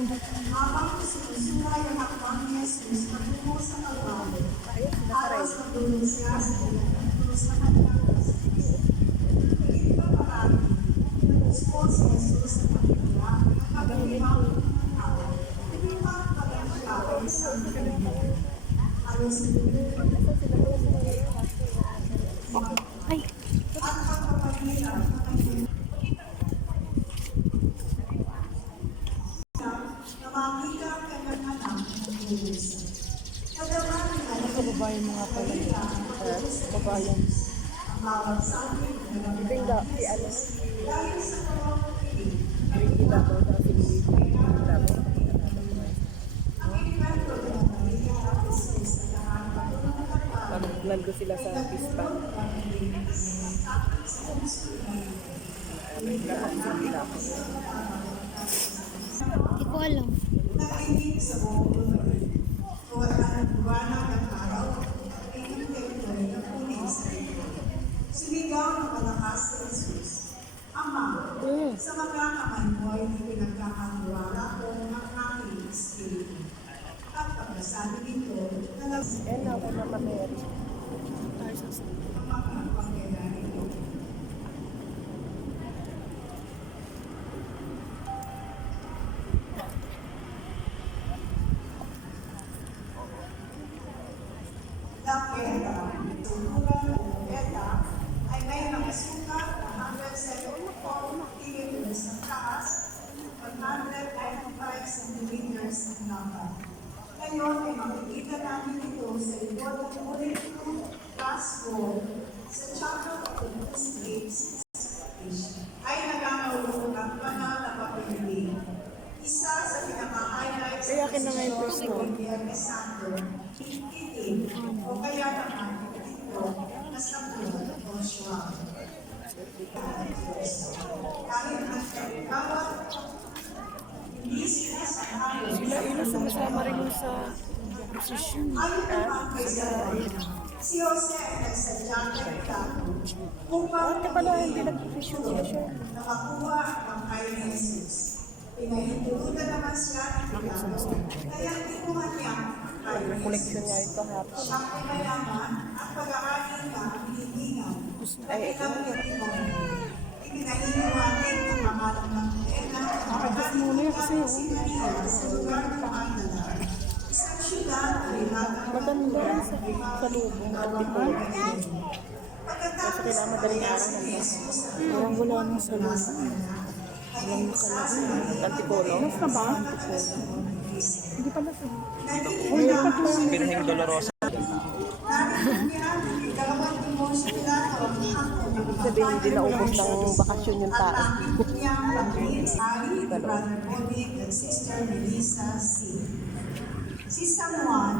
Habang sinusulay ang hakbang ni Jesus patungo sa Kalbaryo, aras matulog siya sa pinagkakrus sa kanyang kastis. Hindi pa parati, naguspon si Jesus sa pagkula at pagkalimaw ng tao. Hindi pa pagkakalain sa pagkalimaw. Alos Ay! at pagpapahirap na kanyang makita ang kanyang anak ng Diyos. Kadaman nila na Kababayan mo nga pala yun. Kababayan. ang bawat sabi na Bigla, si ano? dahil sa pamamagitan Bigla ko sa Bigla ko. ang inimento ng Maria at Jesus na lahat patulong ng kapal Paglan ko sila sa pista. Hindi ko alam. nakinig sa buong mundo. Kung ang buwanag ng araw at inyong teritoryo na punin sa iyo. Sumigaw ng malakas sa Jesus. Ama, sa mga kamay mo ay pinagkakatiwala ko ang aking espiritu. At pagkasabi nito, nalasin And now, kay Mama Mary. ang mga pangyayari nito. La Puerta, tulungan ng Puerta, ay may mga sukat na 174 kilometers ang taas, 195 centimeters ang lapad. Ngayon ay makikita namin ito sa likod ng Bulletproof Glass Wall sa Chapel of the Muslims ay nagkakaroon ng banal na papilin. Isa sa pinaka-highlights Kaya akin na nga yung first ng Biyernes Santo, itim o kaya naman ito na sampung o siyam. Kahit ang bawat hindi sila sa halos, Sila ilo sumasama rin yung sa procession. ayon naman kay Sarah, si Jose ay nagsadyang nagtago upang Bakit pala hindi nag-procession sila siya? nakakuha ang kay Jesus. Pinahintulutan naman siya ng Pilato, kaya kinuha niya ang kay Collection niya Jesus. ito hapon. Siyang ay mayaman at pag-aari niya ang hinihingan. Ay, ito na. Ipinahiniwanin ang pangalan ng Elena at ating si Maria sa lugar ng Magdala. Isang syudad na rilatang Maganda sa lubong at tipol. Kasi kailangan madaling araw na ito. Parang wala nang sa lubong. Alam mo sa lubong. Antipolo. Mas na ba? Hindi pala sa Birheng Dolorosa. sabihin hindi na ubos ng bakasyon yung tao. Si San Juan,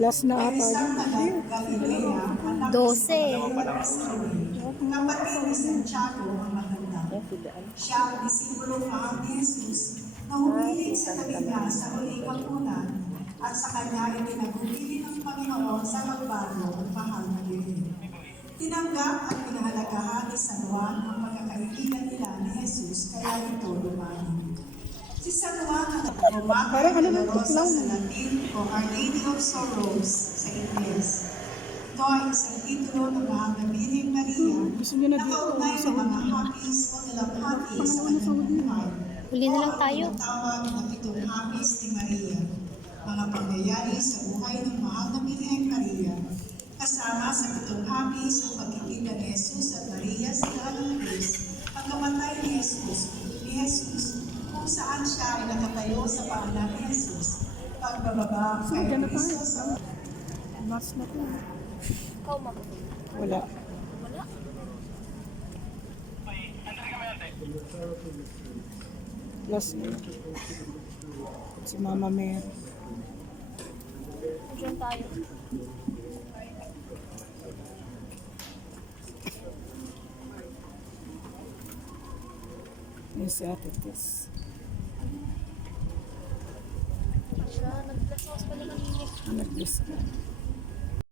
Last na ay ata isang yun. taga-Galilea, anak 12. kapatid ni Santiago ang maganda. Yan si Daan. Siya ang disipulo mahal ni Jesus na humiling sa tabi niya sa huling kapunan at sa kanya ay pinagubili ng Panginoon sa magbago ang mahal na Biblia. Tinanggap at pinahalagahan ni San Juan ang pagkakaibigan nila ni Jesus kaya ito lumani. Si San Juan ang Romana Dolorosa sa Latin o Our Lady of Sorrows sa Ingles. Ito ay isang titulo ng mahal na Birheng Maria na kaugnay ng mga hapis o talapati sa kanyang buhay. Huli na lang tayo. Ang tawag ng itong hapis ni Maria, mga pangyayari sa buhay ng mahal na Birheng Maria, kasama sa itong hapis ang pagkikita ni Jesus at Maria sa Lourdes, pagkamatay ni Jesus, kung saan siya ay nakatayo sa paanan ni Jesus, pagbababa kay Cristo sa Mas na po. Ikaw, ma. Wala. Wala. Last na. Si Mama Mary. Diyan tayo. Yan si Ate Tess. Siya, nag-bless house pala kanina. Nag-bless ka.